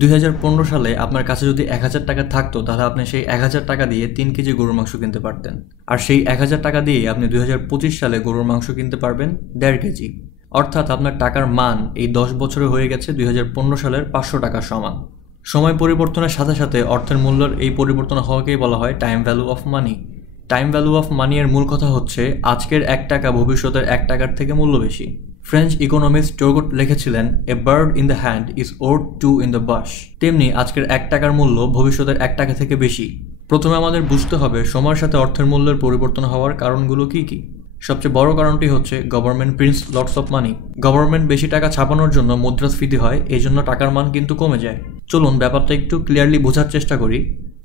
2015 সালে আপনার কাছে যদি 1000 টাকা থাকতো তাহলে আপনি সেই 1000 টাকা দিয়ে 3 কেজি গরুর মাংস কিনতে পারতেন। আর সেই 1000 টাকা দিয়ে আপনি 2025 সালে গরুর মাংস কিনতে পারবেন 1.5 কেজি। অর্থাৎ আপনার টাকার মান এই 10 বছরে হয়ে গেছে 2015 সালের 500 টাকার সমান। সময় পরিবর্তনের সাথে সাথে অর্থের মূল্যের এই পরিবর্তন হওয়াকেই বলা হয় time value of money. Time value of money এর মূল কথা হচ্ছে আজকের 1 টাকা ভবিষ্যতের 1 টাকার থেকে মূল্য বেশি। ফ্রেঞ্চ ইকোনমিস্ট টোরগট লিখেছিলেন, a bird in the hand is worth 2 in the bush. তেমনি আজকের 1 টাকার মূল্য ভবিষ্যতের 1 টাকা থেকে বেশি। প্রথমে আমাদের বুঝতে হবে সময়ের সাথে অর্থের মূল্যের পরিবর্তন হওয়ার কারণগুলো কি কি। সবচেয়ে বড় কারণটি হচ্ছে government prints lots of money. Government বেশি টাকা ছাপানোর জন্য মুদ্রাস্ফীতি হয়, এই জন্য টাকার মান কিন্তু কমে যায়। চলুন ব্যাপারটা একটু ক্লিয়ারলি বোঝার চেষ্টা করি।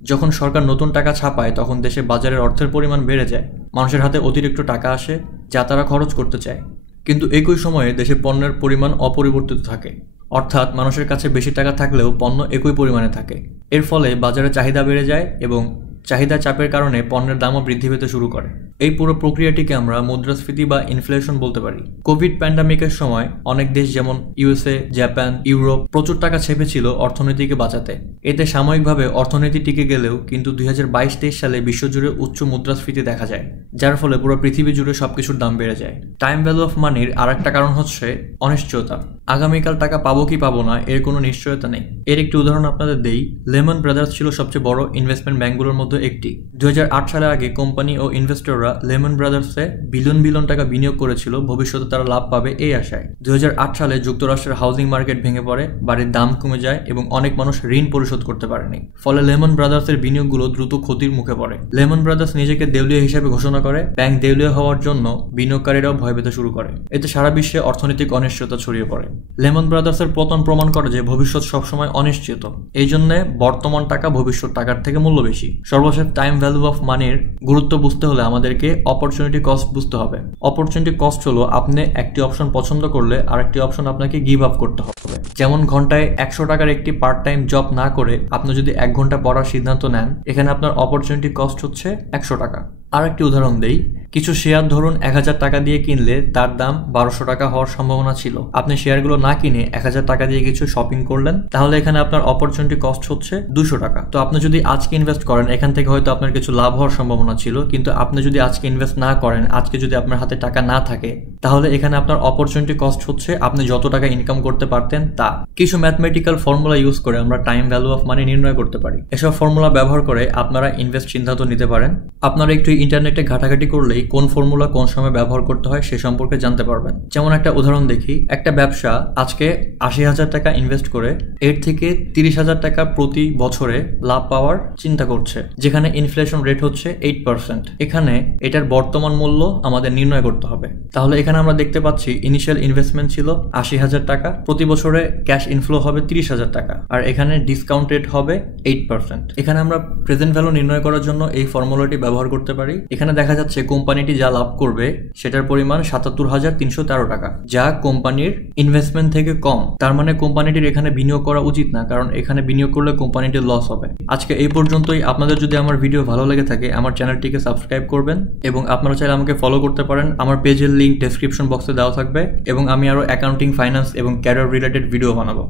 যখন সরকার নতুন টাকা ছাপায় তখন দেশে বাজারের অর্থের পরিমাণ বেড়ে যায়, মানুষের হাতে অতিরিক্ত টাকা আসে যা তারা খরচ করতে চায়। কিন্তু একই সময়ে দেশে পণ্যের পরিমাণ অপরিবর্তিত থাকে, অর্থাৎ মানুষের কাছে বেশি টাকা থাকলেও পণ্য একই পরিমাণে থাকে। এর ফলে বাজারে চাহিদা বেড়ে যায় এবং চাহিদা চাপের কারণে পণ্যের দামও বৃদ্ধি পেতে শুরু করে। এই পুরো প্রক্রিয়াটিকে আমরা মুদ্রাস্ফীতি বা ইনফ্লেশন বলতে পারি। কোভিড প্যান্ডামিকের সময় অনেক দেশ যেমন ইউএসএ, জাপান, ইউরোপ প্রচুর টাকা ছেপেছিল অর্থনীতিকে বাঁচাতে। এতে সাময়িকভাবে অর্থনীতি টিকে গেলেও কিন্তু 2022-23 সালে বিশ্বজুড়ে উচ্চ মুদ্রাস্ফীতি দেখা যায়, যার ফলে পুরো পৃথিবী জুড়ে সবকিছুর দাম বেড়ে যায়। টাইম ভ্যালু অফ মানির আরেকটা কারণ হচ্ছে অনিশ্চয়তা। আগামীকাল টাকা পাবো কি পাবো না এর কোনো নিশ্চয়তা নেই। এর একটি উদাহরণ আপনাদের দেই। লেমন ব্রাদার্স ছিল সবচেয়ে বড় ইনভেস্টমেন্ট ব্যাংকগুলোর মধ্যে একটি। 2008 সালের আগে কোম্পানি ও ইনভেস্টররা লেমন ব্রাদার্সে বিলিয়ন টাকা বিনিয়োগ করেছিল ভবিষ্যতে তারা লাভ পাবে এই আশায়। 2008 সালে যুক্তরাষ্ট্রের হাউজিং মার্কেট ভেঙে পড়ে, বাড়ির দাম কমে যায় এবং অনেক মানুষ ঋণ পরিশোধ করতে পারেনি। ফলে লেমন ব্রাদার্সের বিনিয়োগগুলো দ্রুত ক্ষতির মুখে পড়ে। লেমন ব্রাদার্স নিজেকে দেউলিয়া হিসেবে ঘোষণা করে, ব্যাংক দেউলিয়া হওয়ার জন্য বিনিয়োগকারীরাও ভয় পেতে শুরু করে। এতে সারা বিশ্বে অর্থনৈতিক অনিশ্চয়তা ছড়িয়ে পড়ে। লেমন ব্রাদার্সের পতন প্রমাণ করে যে ভবিষ্যৎ সবসময় অনিশ্চিত, এই জন্য বর্তমান টাকা ভবিষ্যৎ টাকার থেকে মূল্য বেশি। সর্বশেষ টাইম ভ্যালু অফ মানির গুরুত্ব বুঝতে হলে আমাদেরকে অপরচুনিটি কস্ট বুঝতে হবে। অপরচুনিটি কস্ট হলো আপনি একটি অপশন পছন্দ করলে আরেকটি অপশন আপনাকে গিভ আপ করতে হবে। যেমন ঘন্টায় 100 টাকার একটি পার্ট টাইম জব না করে আপনি যদি 1 ঘন্টা পড়ার সিদ্ধান্ত নেন, এখানে আপনার অপরচুনিটি কস্ট হচ্ছে 100 টাকা। আর একটি উদাহরণ দেই, কিছু শেয়ার ধরুন 1000 টাকা দিয়ে কিনলে তার দাম 1200 টাকা হওয়ার সম্ভাবনা ছিল। আপনি শেয়ারগুলো না কিনে 1000 টাকা দিয়ে কিছু শপিং করলেন, তাহলে এখানে আপনার অপরচুনিটি কস্ট হচ্ছে 200 টাকা। তো আপনি যদি আজকে ইনভেস্ট করেন, এখান থেকে হয়তো আপনার কিছু লাভ হওয়ার সম্ভাবনা ছিল, কিন্তু আপনি যদি আজকে ইনভেস্ট না করেন, আজকে যদি আপনার হাতে টাকা না থাকে, তাহলে এখানে আপনার অপরচুনিটি কস্ট হচ্ছে আপনি যত টাকা ইনকাম করতে পারতেন তা। কিছু ম্যাথমেটিক্যাল ফর্মুলা ইউজ করে আমরা টাইম ভ্যালু অফ মানি নির্ণয় করতে পারি। এসব ফর্মুলা ব্যবহার করে আপনারা ইনভেস্ট সিদ্ধান্ত নিতে পারেন। আপনারা একটু ইন্টারনেটে ঘাটাঘাটি করলেই কোন ফর্মুলা কোন সময় ব্যবহার করতে হয় সে সম্পর্কে জানতে পারবেন। যেমন একটা উদাহরণ দেখি, একটা ব্যবসা আজকে 80,000 টাকা ইনভেস্ট করে এর থেকে 30,000 টাকা প্রতি বছরে লাভ পাওয়ার চিন্তা করছে, যেখানে ইনফ্লেশন রেট হচ্ছে 8%। এখানে এটার বর্তমান মূল্য আমাদের নির্ণয় করতে হবে। তাহলে এখানে আমরা দেখতে পাচ্ছি ইনিশিয়াল ইনভেস্টমেন্ট ছিল 80,000 টাকা, প্রতি বছরে ক্যাশ ইনফ্লো হবে 30,000 টাকা, আর এখানে ডিসকাউন্ট রেট হবে 8%। এখানে আমরা প্রেজেন্ট ভ্যালু নির্ণয় করার জন্য এই ফর্মুলাটি ব্যবহার করতে পারি। এখানে দেখা যাচ্ছে কোম্পানিটি যা লাভ করবে সেটার পরিমাণ 77,313 টাকা, যা কোম্পানির ইনভেস্টমেন্ট থেকে কম। তার মানে কোম্পানিটির এখানে বিনিয়োগ করা উচিত না, কারণ এখানে বিনিয়োগ করলে কোম্পানিটির লস হবে। আজকে এই পর্যন্তই। আপনাদের যদি আমার ভিডিও ভালো লেগে থাকে আমার চ্যানেলটিকে সাবস্ক্রাইব করবেন এবং আপনারা চাইলে আমাকে ফলো করতে পারেন। আমার পেজের লিঙ্ক ডেসক্রিপশন বক্সে দেওয়া থাকবে এবং আমি আরো অ্যাকাউন্টিং, ফাইন্যান্স এবং ক্যারিয়ার রিলেটেড ভিডিও বানাবো।